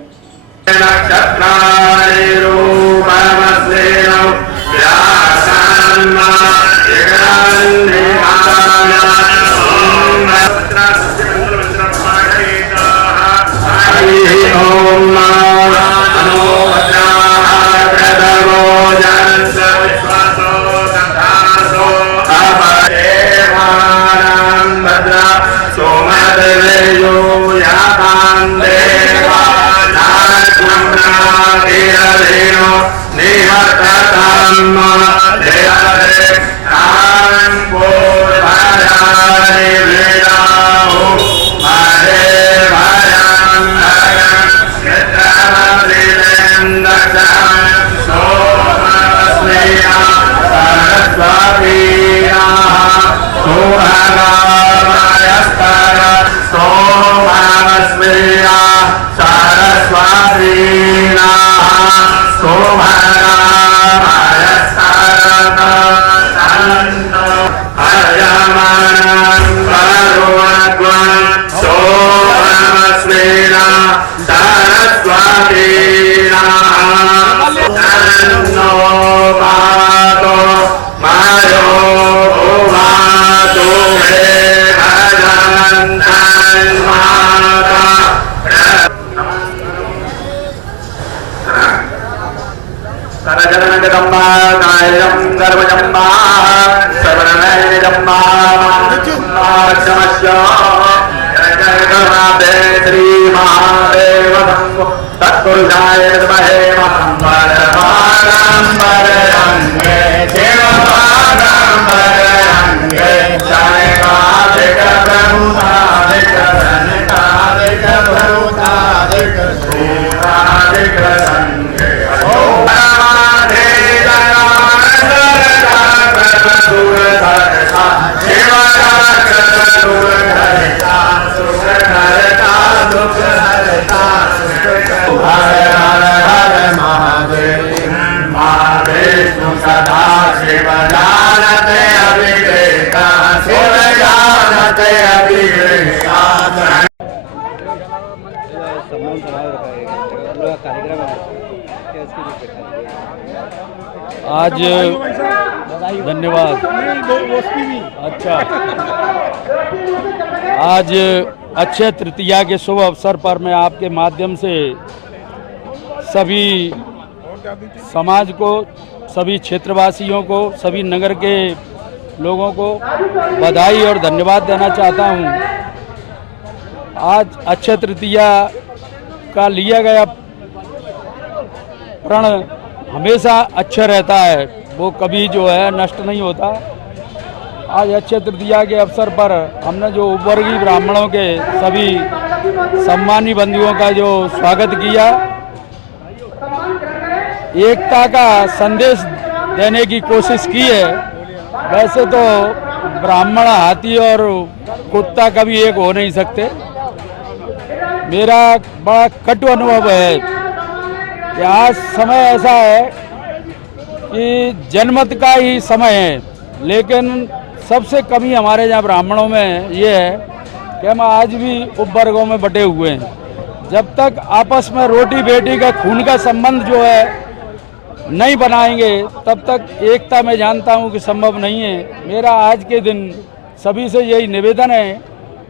आज धन्यवाद। अच्छा, आज अक्षय तृतीया के शुभ अवसर पर मैं आपके माध्यम से सभी समाज को, सभी क्षेत्रवासियों को, सभी नगर के लोगों को बधाई और धन्यवाद देना चाहता हूं। आज अक्षय तृतीया का लिया गया प्रण हमेशा अच्छा रहता है, वो कभी जो है नष्ट नहीं होता। आज अक्षय तृतीया के अवसर पर हमने जो उपवर्गीय ब्राह्मणों के सभी सम्मानी बंधुओं का जो स्वागत किया, एकता का संदेश देने की कोशिश की है। वैसे तो ब्राह्मण हाथी और कुत्ता कभी एक हो नहीं सकते। मेरा बड़ा कटु अनुभव है कि आज समय ऐसा है कि जनमत का ही समय है, लेकिन सबसे कमी हमारे यहाँ ब्राह्मणों में ये है कि हम आज भी उपवर्गों में बटे हुए हैं। जब तक आपस में रोटी बेटी का खून का संबंध जो है नहीं बनाएंगे तब तक एकता मैं जानता हूं कि संभव नहीं है। मेरा आज के दिन सभी से यही निवेदन है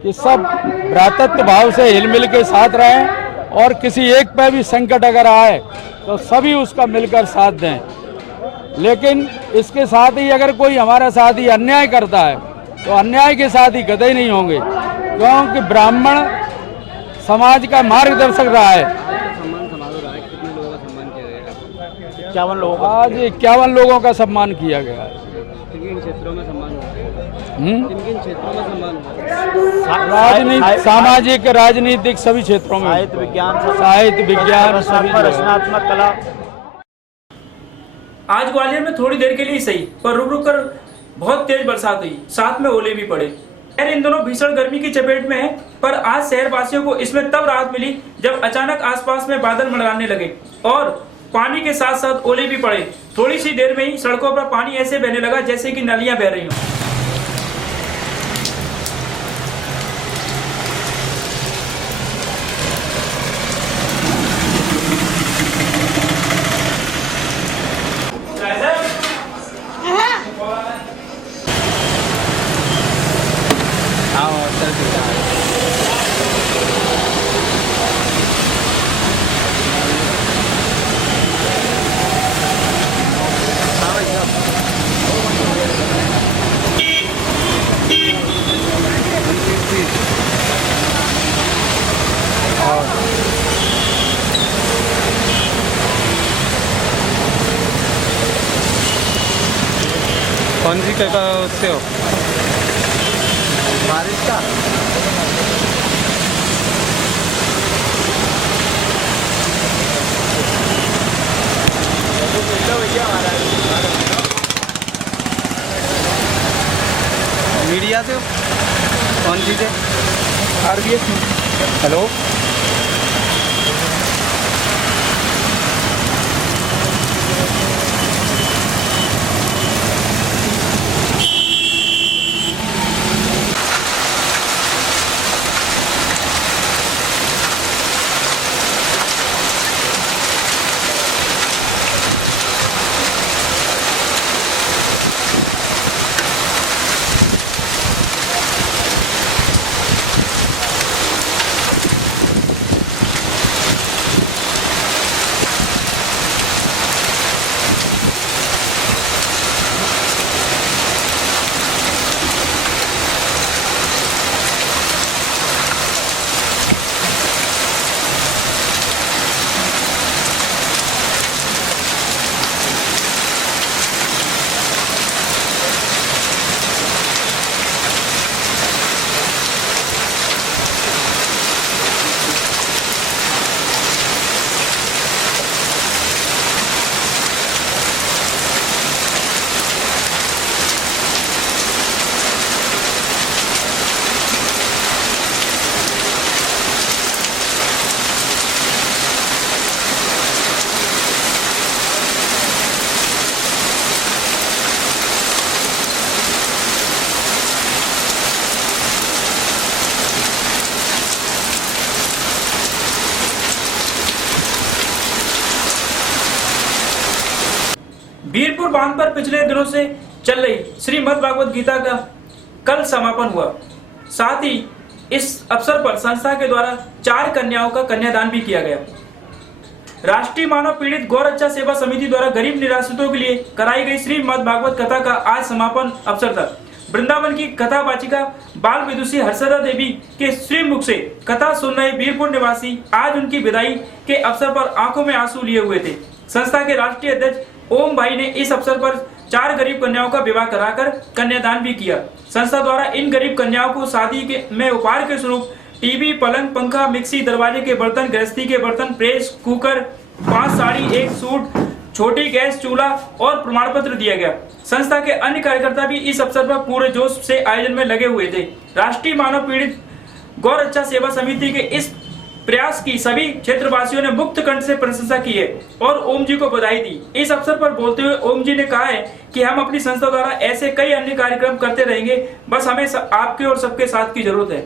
कि सब भ्रातृत्व भाव से हिलमिल के साथ रहें और किसी एक पे भी संकट अगर आए तो सभी उसका मिलकर साथ दें। लेकिन इसके साथ ही अगर कोई हमारा साथ ही अन्याय करता है तो अन्याय के साथ ही कतई नहीं होंगे, क्योंकि ब्राह्मण समाज का मार्गदर्शक रहा है। आज 51 लोगों का सम्मान किया गया है। किन क्षेत्रों में सम्मान हुआ? किन क्षेत्रों में सम्मान हुआ? राजनीति, सामाजिक, राजनीतिक सभी क्षेत्रों में, साहित्य विज्ञान सभी, रचनात्मक कला। आज ग्वालियर में थोड़ी देर के लिए सही पर रुक रुक कर बहुत तेज बरसात हुई, साथ में ओले भी पड़े। शहर इन दोनों भीषण गर्मी की चपेट में है, पर आज शहर वासियों को इसमें तब राहत मिली जब अचानक आसपास में बादल मंडराने लगे और पानी के साथ साथ ओले भी पड़े। थोड़ी सी देर में ही सड़कों पर पानी ऐसे बहने लगा जैसे कि नालियां बह रही हों। कौन सी जगह उससे हो? बारिश का मीडिया से हो? कौन सी से? RBS। हेलो, बीरपुर बांध पर पिछले दिनों से चल रही श्रीमद् भागवत गीता का कल समापन हुआ। साथ ही इस अवसर पर संस्था के द्वारा 4 कन्याओं का कन्यादान भी किया गया। राष्ट्रीय मानव पीड़ित गौ रक्षा सेवा समिति द्वारा गरीब निराश्रितों के लिए कराई गई श्रीमद् भागवत कथा का आज समापन अवसर था। वृंदावन की कथा वाचिका बाल विदुषी हर्षदा देवी के श्रीमुख से कथा सुन रहे बीरपुर निवासी आज उनकी विदाई के अवसर पर आंखों में आंसू लिए हुए थे। संस्था के राष्ट्रीय अध्यक्ष ओम भाई ने इस अवसर पर 4 गरीब कन्याओं का विवाह कराकर कन्यादान भी किया। संस्था द्वारा इन गरीब कन्याओं को शादी में उपहार के स्वरूप टीवी, पलंग, पंखा, मिक्सी, दरवाजे के बर्तन, गृहस्थी के बर्तन, प्रेस, कुकर, 5 साड़ी, 1 सूट, छोटी गैस चूल्हा और प्रमाण पत्र दिया गया। संस्था के अन्य कार्यकर्ता भी इस अवसर पर पूरे जोश से आयोजन में लगे हुए थे। राष्ट्रीय मानव पीड़ित गौ रक्षा सेवा समिति के इस प्रयास की सभी क्षेत्रवासियों ने मुक्त कंठ से प्रशंसा की है और ओम जी को बधाई दी। इस अवसर पर बोलते हुए ओम जी ने कहा है कि हम अपनी संस्था द्वारा ऐसे कई अन्य कार्यक्रम करते रहेंगे, बस हमें आपके और सबके साथ की जरूरत है।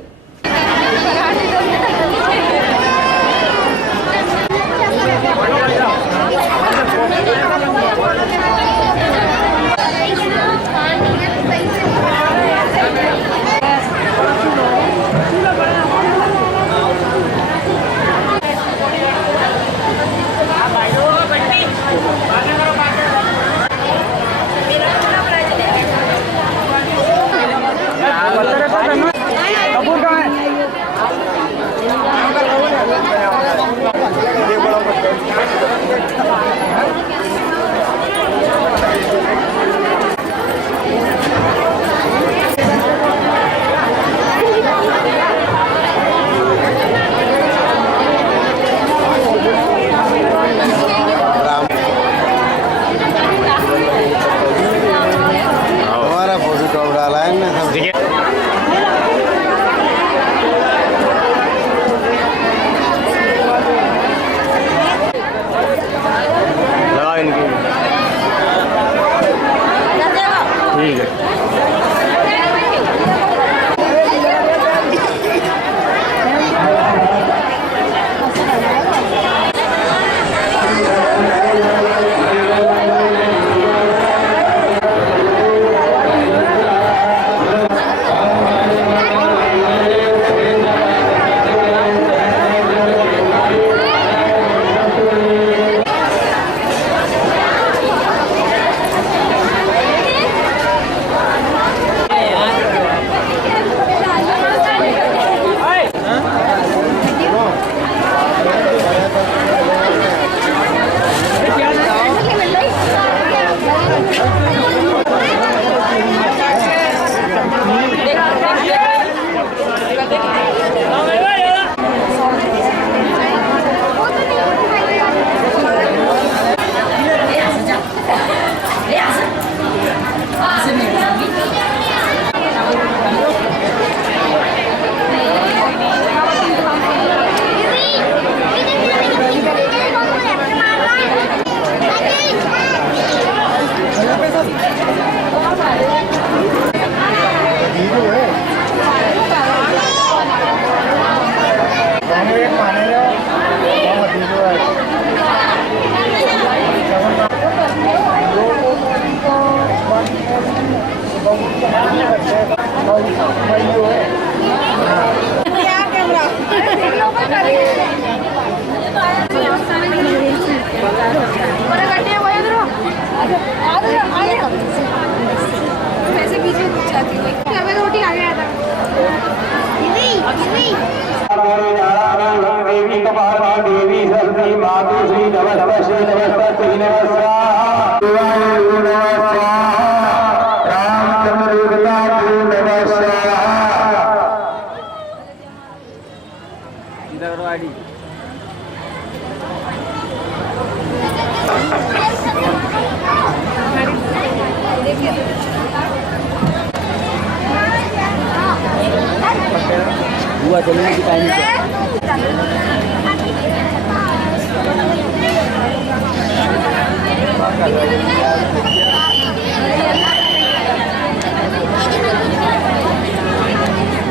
पता चलेगा कि टाइम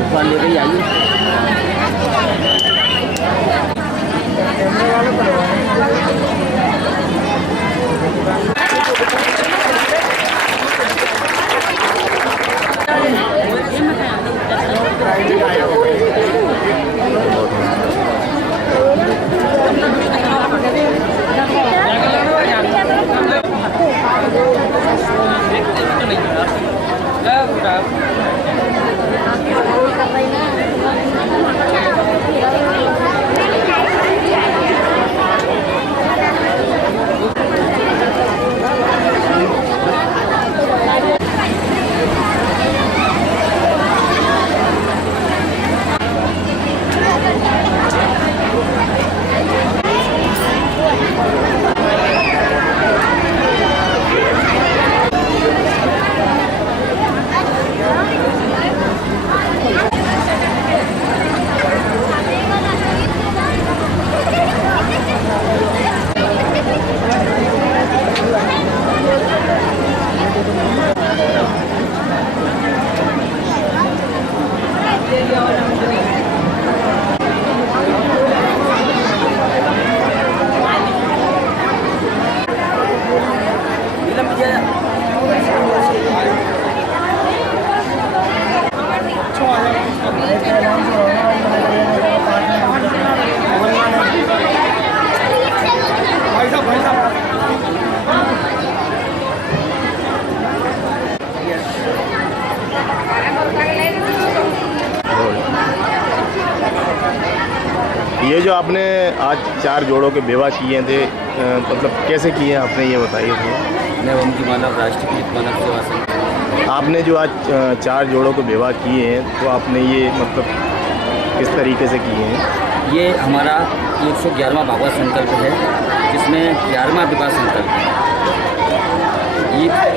क्या ले गई आइए। ये जो आपने आज 4 जोड़ों के बेवा किए थे मतलब कैसे किए हैं आपने, ये बताइए थोड़ा। मैं उनकी मानव राष्ट्रीय मानव सेवा संघ। आपने जो आज 4 जोड़ों के बेवा किए हैं तो आपने ये मतलब किस तरीके से किए हैं? ये हमारा 111वां भागवत संकल्प है, जिसमें 11वां विवाह संकल्प है।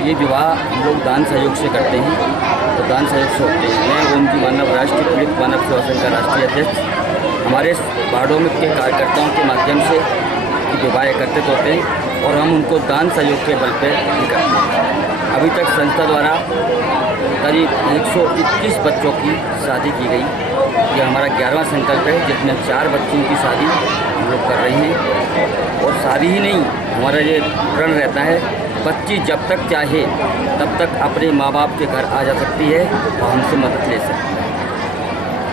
ये विवाह हम लोग दान सहयोग से करते हैं, तो दान सहयोग से होते हैं। मैं उनकी मानव राष्ट्रीय पीड़ित मानव सेवा संघ का राष्ट्रीय अध्यक्ष, हमारे वार्डों में के कार्यकर्ताओं के माध्यम से विवाह एकत्रित होते हैं और हम उनको दान सहयोग के बल पर भी करते हैं। अभी तक संस्था द्वारा करीब 121 बच्चों की शादी की गई। ये हमारा 11वां संकल्प है, जिसमें 4 बच्चों की शादी हम लोग कर रहे हैं। और शादी ही नहीं, हमारा ये प्रण रहता है, बच्ची जब तक चाहे तब तक अपने माँ बाप के घर आ जा सकती है और हमसे मदद ले सकती है।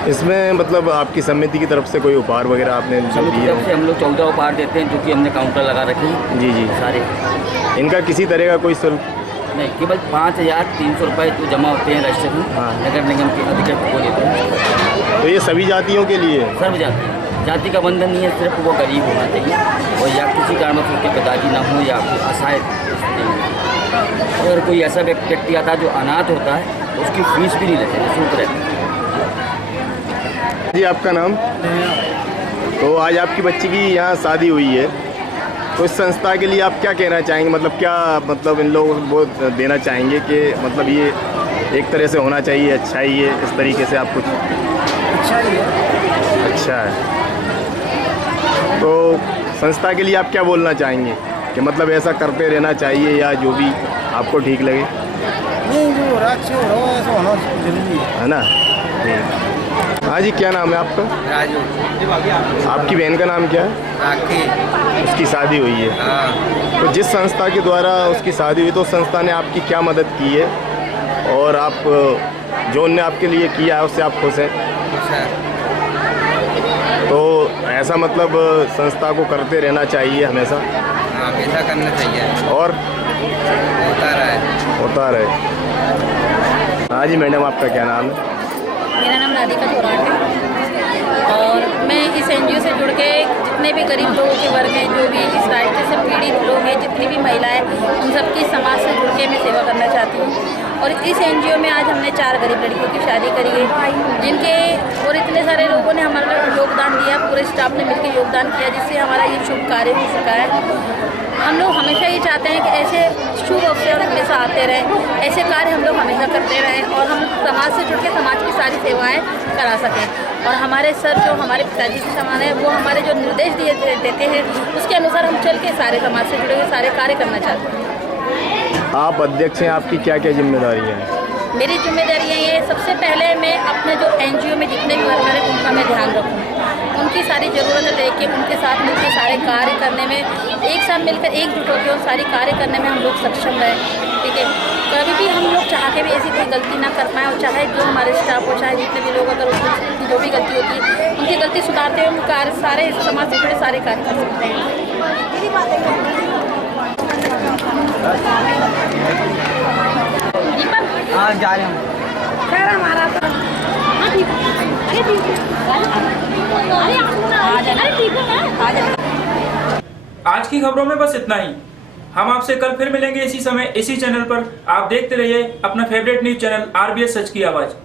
इसमें मतलब आपकी समिति की तरफ से कोई उपहार वगैरह आपने जो समिति की दिए? तरफ से हम लोग 14 उपहार देते हैं, जो कि हमने काउंटर लगा रखे हैं। जी जी। सारे इनका किसी तरह का कोई शुल्क नहीं, केवल 5,300 रुपये जो जमा होते हैं रजिस्ट्रेशन नगर निगम के अधिकृत को देते हैं। तो ये सभी जातियों के लिए? सर्व जाति का बंधन नहीं है, सिर्फ वो गरीब होना चाहिए और या किसी कारणवश उसके पिताजी ना हो या फिर असहाय स्थिति में। अगर कोई ऐसा व्यक्ति आता है जो अनाथ होता है तो उसकी फीस भी नहीं लेते, निःशुल्क रहती है। जी आपका नाम? तो आज आपकी बच्ची की यहाँ शादी हुई है, तो इस संस्था के लिए आप क्या कहना चाहेंगे? मतलब क्या मतलब इन लोगों को देना चाहेंगे कि मतलब ये एक तरह से होना चाहिए, अच्छा ही है, इस तरीके से आप कुछ? अच्छा ही है। अच्छा है। तो संस्था के लिए आप क्या बोलना चाहेंगे कि मतलब ऐसा करते रहना चाहिए या जो भी आपको ठीक लगे? नहीं, जो हो रहा अच्छा हो रहा है, ऐसा होना जरूरी है ना? ठीक। हाँ जी, क्या नाम है आपका? राजू। आपकी बहन का नाम क्या है? राखी। उसकी शादी हुई है। हाँ। तो जिस संस्था के द्वारा उसकी शादी हुई तो संस्था ने आपकी क्या मदद की है और आप जो उनने आपके लिए किया है उससे आप खुश हैं? तो ऐसा मतलब संस्था को करते रहना चाहिए हमेशा? हाँ, हमेशा करना चाहिए और होता रहे। हाँ जी मैडम, आपका क्या नाम है? मेरा नाम राधिका चौराट है और मैं इस एनजीओ से जुड़ के जितने भी गरीब लोगों के वर्ग हैं, जो भी इस राष्ट्र से पीड़ित लोग हैं, जितनी भी महिलाएं, उन सबकी समाज से जुड़ के मैं सेवा करना चाहती हूँ। और इस एनजीओ में आज हमने 4 गरीब लड़कियों की शादी करी है, जिनके और इतने सारे लोगों ने हमारा योगदान दिया, पूरे स्टाफ ने मिलकर योगदान किया, जिससे हमारा ये शुभ कार्य हो सका है। हम लोग हमेशा ये चाहते हैं कि ऐसे शुभ अवसर हमेशा आते रहें, ऐसे कार्य हम लोग हमेशा करते रहें और हम समाज से जुड़ के समाज की सारी सेवाएं करा सकें। और हमारे सर जो हमारे पिताजी के समान है, वो हमारे जो निर्देश देते हैं उसके अनुसार हम चल के सारे समाज से जुड़े हुए सारे कार्य करना चाहते हैं। आप अध्यक्ष हैं, आपकी क्या क्या जिम्मेदारी है? मेरी जिम्मेदारियाँ ये, सबसे पहले मैं अपने जो NGO में जितने भी वर्कर हैं उनका मैं ध्यान रखूँ, उनकी सारी ज़रूरतें देख के उनके साथ मिलकर सारे कार्य करने में, एक साथ मिलकर एकजुट होकर उन सारी कार्य करने में हम लोग सक्षम रहें। ठीक है, कभी भी हम लोग चाह के भी ऐसी कोई गलती ना कर पाएँ, और चाहे जो हमारे स्टाफ हो, चाहे जितने भी लोग, अगर उसकी जो भी गलती होती है उनकी गलती सुधारते हुए हम कार्य सारे समाज से जुड़े सारे कार्य कर सकते हैं। हाँ जा रहे हैं आज की खबरों में बस इतना ही। हम आपसे कल फिर मिलेंगे इसी समय इसी चैनल पर। आप देखते रहिए अपना फेवरेट न्यूज चैनल RBS सच की आवाज।